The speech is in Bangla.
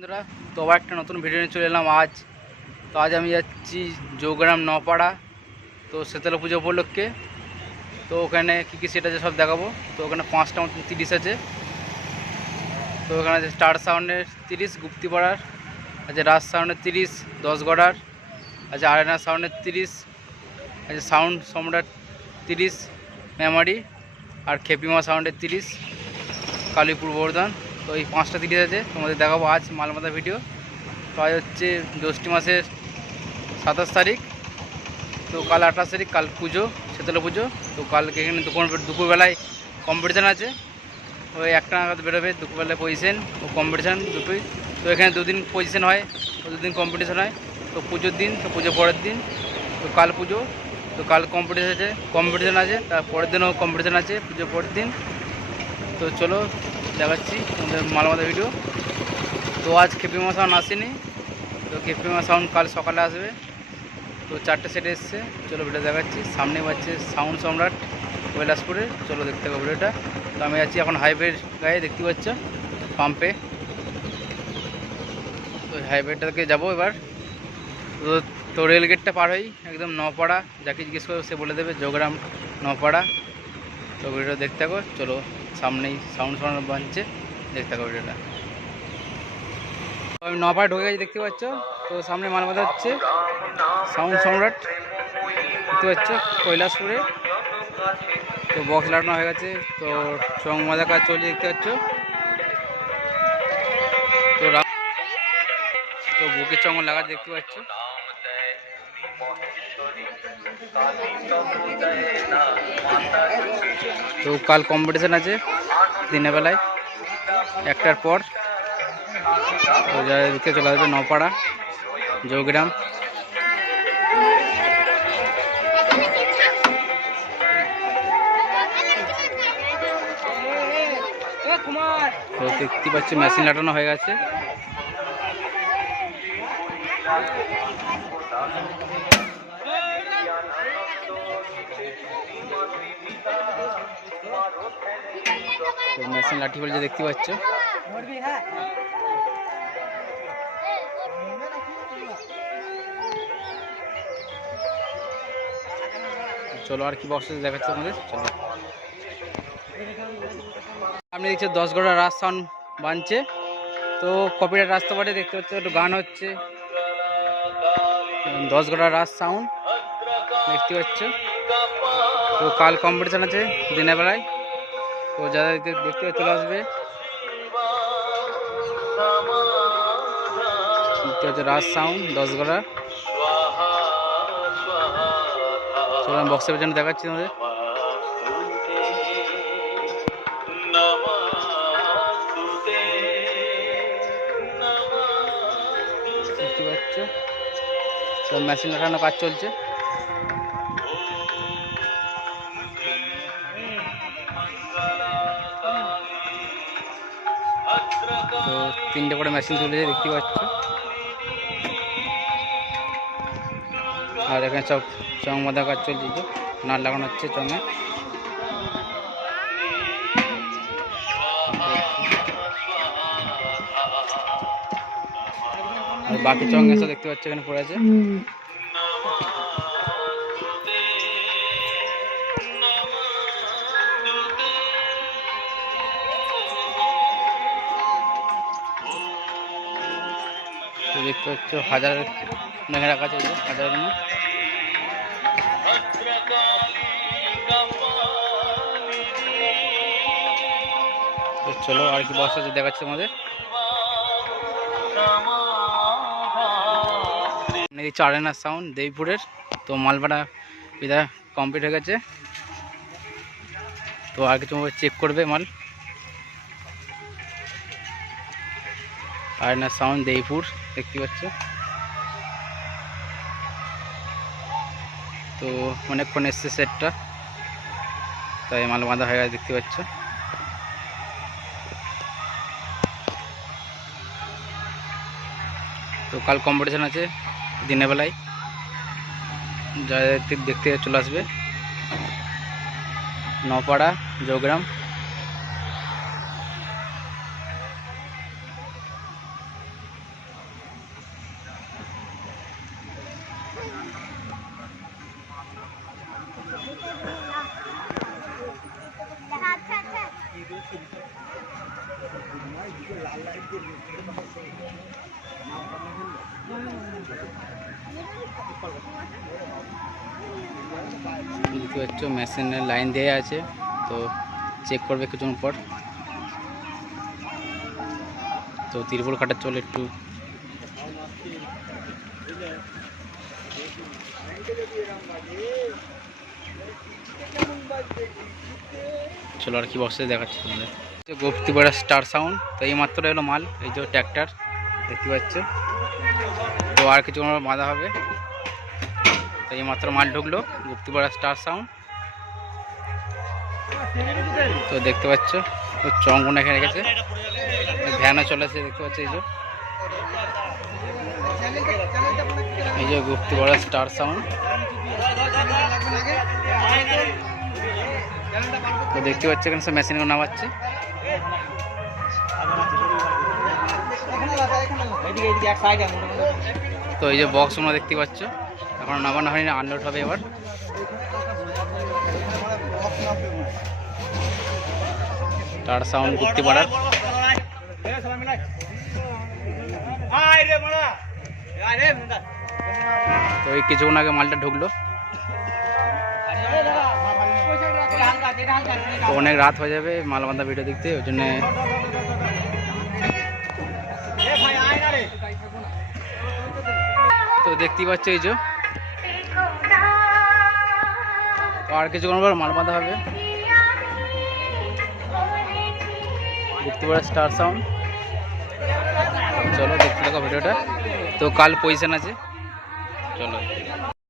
বন্ধুরা, তো আবার একটা নতুন ভিডিও নিয়ে চলে এলাম আজ। তো আজ আমি যাচ্ছি যোগগ্রাম নপাড়া, তো শীতলা পুজো উপলক্ষে। তো ওখানে কী কী সেট আছে সব দেখাবো। তো ওখানে পাঁচটা মতন তিরিশ আছে। তো ওখানে আছে স্টার সাউন্ডের তিরিশ, গুপ্তিপাড়ার, আছে রাজ সাউন্ডের তিরিশ দশ গড়ার আছে আরেনা সাউন্ডের তিরিশ, আছে সাউন্ড সম্রাট তিরিশ, মেমারি, আর খেপিমা সাউন্ডের তিরিশ, কালীপুর বর্ধমান তো এই পাঁচটা তিরিশ আছে, তোমাদের দেখাবো আজ মালমাতা ভিডিও তো আজ হচ্ছে জ্যৈষ্ঠী মাসের সাতাশ তারিখ, তো কাল আঠাশ তারিখ, কাল পুজো, শীতলা পুজো। তো কালকে এখানে দুপুর, দুপুরবেলায় কম্পিটিশান আছে। ওই একটা নাগাদ বেরোবে, দুপুরবেলায় পজিশন ও কম্পিটিশান দুটোই। তো এখানে দুদিন পজিশন হয় ও দুদিন কম্পিটিশান হয়। তো পুজোর দিন, তো পুজো পরের দিন, তো কাল পুজো, তো কাল কম্পিটিশান আছে কম্পিটিশান আছে তার পরের দিনও কম্পিটিশান আছে পুজো পরের দিন। তো চলো দেখাচ্ছি তোমাদের মালমাদা ভিডিও তো আজ খেপিমা সাউন্ড আসেনি। তো খেপিমা সাউন্ড কাল সকালে আসবে। তো চারটে সেট এসছে। চলো ভিডিও দেখাচ্ছি। সামনে পাচ্ছে সাউন্ড সম্রাট কৈলাসপুরে। চলো দেখতে হবে ভিডিওটা তো আমি আছি এখন হাইওয়ের গায়ে, দেখতে পাচ্ছ? পাম্পে তো হাইওয়েটাকে যাব এবার। তো তো রেল গেটটা পার হই। একদম নপাড়া। যাকে জিজ্ঞেস করব সে বলে দেবে যোগরাম নপাড়া। তো ভিডিও দেখতে থাকো, চলো সামনেই সাউন্ড সাউন্ড বানছে দেখতে থাকো ভিডিওটা। আমি নপাড়া ঢুকে গেছি, দেখতে পাচ্ছ? তো সামনে মালমাদা হচ্ছে সাউন্ড সম্রাট দেখতে পাচ্ছ? কৈলাসপুরে। তো বক্স লাগানো হয়ে গেছে, তো মজা কাজ চলছে, দেখতে পাচ্ছ? তো তো বুকের চং লাগা দেখতে পাচ্ছ? তো কাল কম্পিটিশান আছে দিনের বেলায় একটার পর। যারা চলে আসবে নপাড়া যোগগ্রাম তো দেখতে পাচ্ছি মেশিন লাটানো হয়ে গেছে। তো মেশিন লাঠি বলে দেখতে পাচ্ছ। চলো আর কি বক্স দেখাচ্ছে আমাদের চলো। আপনি দেখছেন দশ গড়া রাজ সাউন্ড বানছে। তো কপিরাইট রাস্তা পারে দেখতে পাচ্ছ একটু গান হচ্ছে। দশ গড়া রাজ সাউন্ড দেখতে পাচ্ছ। তো কাল কম্পিটিশান আছে দিনের বেলায়। তো যারা দেখতে চলে আসবে। রাজ সাউন্ড দশ গড়া চলো বক্সের জন্য দেখাচ্ছি তোমাদের। মেশিন লাগানো কাজ চলছে। তিনটে করে মেশিন চলেছে দেখতে পাচ্ছ। আর এখানে সব চং মাদা কাজ চলছে নাট লাগানো হচ্ছে চঙে বাকি চং এসে দেখতে পাচ্ছ এখানে পড়ে আছে। দেখতে পাচ্ছ, হাজার নেখে রাখা আছে হাজারগুলো তো চলো আর কি বক্স আছে দেখাচ্ছি আমাদের দিচ্ছে আরেনা সাউন্ড দেবপুরের, তো মালপাড়া বিদা কমপ্লিট হয়ে গেছে। তো আর কিছু চেক করবে মাল। আরেনা সাউন্ড দেইপুর, দেখতে পাচ্ছ? তো অনেকক্ষণ এসছে সেটটা তাই মাল বাঁধা হয়ে গেছে, দেখতে পাচ্ছ? তো কাল কম্পিটিশান আছে দিনের বেলায়। যারা দেখতে- চলে আসবে। নপাড়া যোগগ্রাম কিন্তু একটু মেশিনের লাইন দেওয়া আছে, তো চেক করবে কিছুক্ষণ পর। তো তিরপুর কাটার চলে একটু। চলো আর কি বসে দেখাচ্ছি তোমাদের। গোপ্তিপাড়া স্টার সাউন্ড, তো এই মাত্র এলো মাল, এই যে ট্র্যাক্টর, দেখতে পাচ্ছ? তো আর কিছু বাঁধা হবে? তো এই মাত্র মাল ঢুকলো গুপ্তিপাড়া স্টার সাউন্ড। তো দেখতে পাচ্ছ তো চঙ্গন এখানে রেখেছে। ভ্যানও চলে আসছে, দেখতে পাচ্ছ এই যে। এই যে গুপ্তিপাড়া স্টার সাউন্ড। তো দেখতে পাচ্ছ এখানে সব মেশিনগুলো নামাচ্ছে। তো এই যে বক্স তোমরা দেখতে পাচ্ছ। এখন নামানো হয়নি আনলোড হবে এবার। তার সাউন্ড করতে পারার। তো এই কিছুক্ষণ আগে মালটা ঢুকলো। অনেক রাত হয়ে যাবে মাল বান্ধা ভিডিও দেখতে, ওই জন্যে তো দেখতেই পাচ্ছ এই যে। আর কিছুক্ষণ পর মাল বাঁধা হবে। দেখতে পারো স্টার সাউন্ড চলো, দেখতে থাকো ভিডিওটা তো কাল পজিশন আছে। চলো।